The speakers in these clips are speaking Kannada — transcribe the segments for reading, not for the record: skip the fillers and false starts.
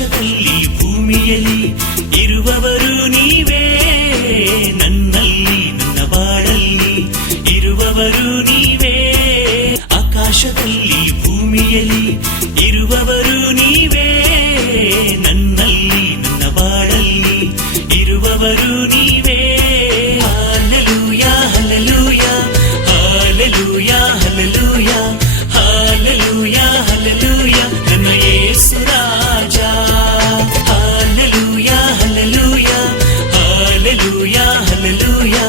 ಆಕಾಶದಲ್ಲಿ ಭೂಮಿಯಲ್ಲಿ ಇರುವವರು ನೀವೇ, ನನ್ನಲ್ಲಿ ನನ್ನ ಬಾಳಲ್ಲಿ ಇರುವವರು ನೀವೇ. ಆಕಾಶದಲ್ಲಿ ಭೂಮಿಯಲ್ಲಿ ಇರುವವರು ನೀವೇ, ನನ್ನಲ್ಲಿ ನನ್ನ ಬಾಳಲ್ಲಿ ಇರುವವರು ನೀವೇ. Hallelujah hallelujah hallelujah hallelujah hallelujah hallelujah ನನ್ನ ಯೇಸು ರಾಜ. Hallelujah hallelujah hallelujah hallelujah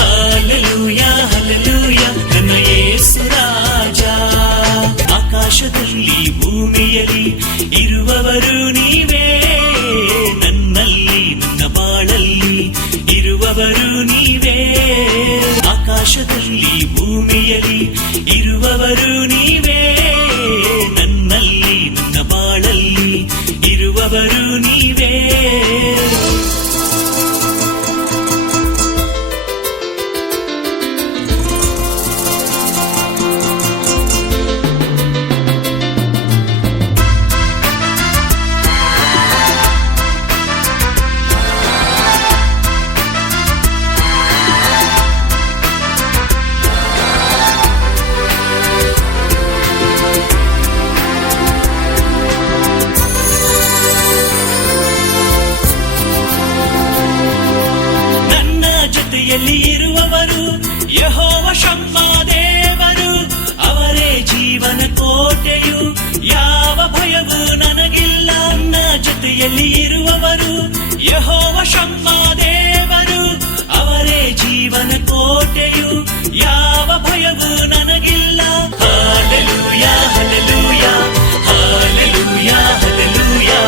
hallelujah hallelujah ನನ್ನ ಯೇಸು ರಾಜ. ಆಕಾಶದಲ್ಲಿ ಭೂಮಿಯಲ್ಲಿ ಇರುವವರು ನೀವೇ, ನನ್ನಲ್ಲಿ ನನ್ನ ಬಾಳಲ್ಲಿ ಇರುವವರು ನೀವೇ. ಆಕಾಶದಲ್ಲಿ ಭೂಮಿಯಲ್ಲಿ ಇರುವವರು ನೀವೇ, ನನ್ನಲ್ಲಿ ನನ್ನ ಬಾಳಲ್ಲಿ ಇರುವವರು ನೀವೇ. ಜೊತೆಯಲ್ಲಿ ಇರುವವರು ಯೆಹೋವ ಶಮ್ಮ ದೇವರು, ಅವರೇ ಜೀವನ ಕೋಟೆಯು, ಯಾವ ಭಯವೂ ನನಗಿಲ್ಲ. ನನ್ನ ಜೊತೆಯಲ್ಲಿ ಇರುವವರು ಯೆಹೋವ ಶಮ್ಮ ದೇವರು, ಅವರೇ ಜೀವನ ಕೋಟೆಯು, ಯಾವ ಭಯವೂ ನನಗಿಲ್ಲ. Hallelujah hallelujah hallelujah hallelujah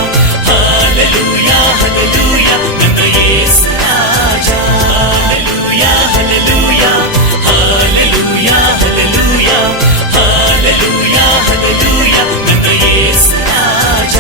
hallelujah hallelujah ನನ್ನ ಯೇಸು ರಾಜ. Hallelujah hallelujah hallelujah hallelujah hallelujah hallelujah ನನ್ನ ಯೇಸು ರಾಜ.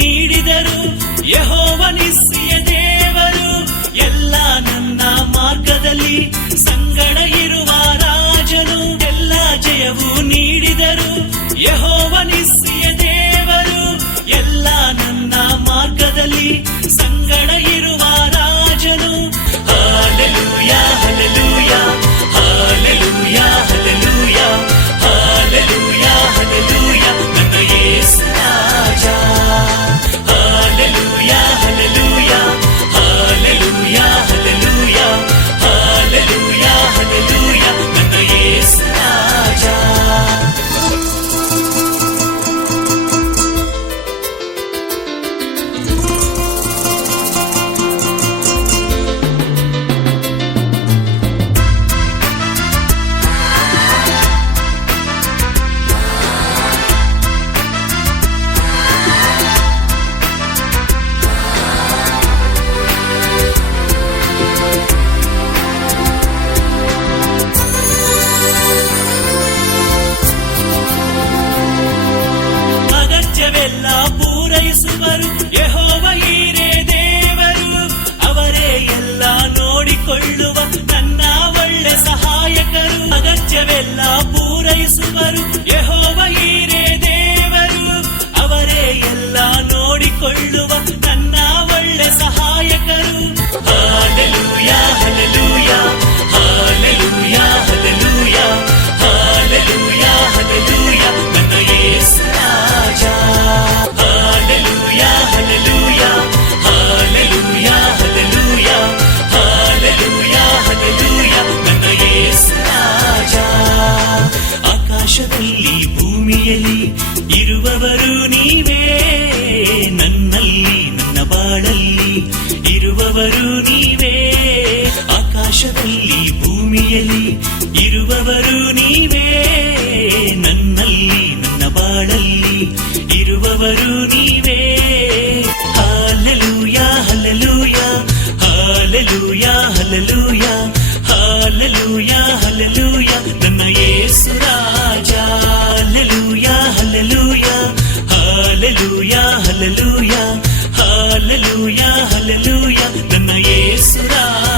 ನೀಡಿದರು ಯೆಹೋವ ನಿಸ್ಸಿಯ ದೇವರು, ಎಲ್ಲ ನನ್ನ ಮಾರ್ಗದಲ್ಲಿ ಸಂಗಡ ಇರುವ ರಾಜನು. ಎಲ್ಲ ಜಯವು ನೀಡಿದರು ಯೆಹೋವ ನಿಸ್ಸಿಯ ದೇವರು, ಎಲ್ಲ ನನ್ನ ಮಾರ್ಗದಲ್ಲಿ ಸಂಗಡ ಇರುವ ರಾಜನು. Hallelujah hallelujah hallelujah hallelujah hallelujah hallelujah ನನ್ನ ಯೇಸು ರಾಜ. Hallelujah hallelujah hallelujah hallelujah hallelujah hallelujah ನನ್ನ ಯೇಸು ರಾಜ. ಅಗತ್ಯವೆಲ್ಲ ಪೂರೈಸುವರು ಯೆಹೋವ ಈರೇ ದೇವರು, ಅವರೇ ಎಲ್ಲ ನೋಡಿಕೊಳ್ಳುವ ನನ್ನ ಒಳ್ಳೆ ಸಹಾಯಕರು. ಅಗತ್ಯವೆಲ್ಲ ಪೂರೈಸುವರು ಯೆಹೋವ ಈರೇ ದೇವರು, ಅವರೇ ಎಲ್ಲ ನೋಡಿಕೊಳ್ಳುವ ನನ್ನ ಒಳ್ಳೆ ಸಹಾಯಕರು. Hallelujah hallelujah hallelujah hallelujah hallelujah hallelujah ನನ್ನ ಯೇಸು ರಾಜ. Hallelujah hallelujah hallelujah hallelujah hallelujah hallelujah ನನ್ನ ಯೇಸು ರಾಜ. ಆಕಾಶದಲ್ಲಿ ಭೂಮಿಯಲ್ಲಿ ಇರುವವರು ನೀವೇ, ನನ್ನಲ್ಲಿ ನನ್ನ ಬಾಳಲ್ಲಿ ಇರುವವರು ನೀವೇ. ಆಕಾಶದಲ್ಲಿ ಭೂಮಿಯಲ್ಲಿ ಇರುವವರು ನೀವೇ, ನನ್ನಲ್ಲಿ ನನ್ನ ಬಾಳಲ್ಲಿ ಇರುವವರು ನೀವೇ. ನೀವೇ. Hallelujah hallelujah hallelujah hallelujah hallelujah hallelujah ನನ್ನ ಯೇಸು ರಾಜ. Hallelujah hallelujah hallelujah hallelujah hallelujah hallelujah ನನ್ನ ಯೇಸು ರಾಜ.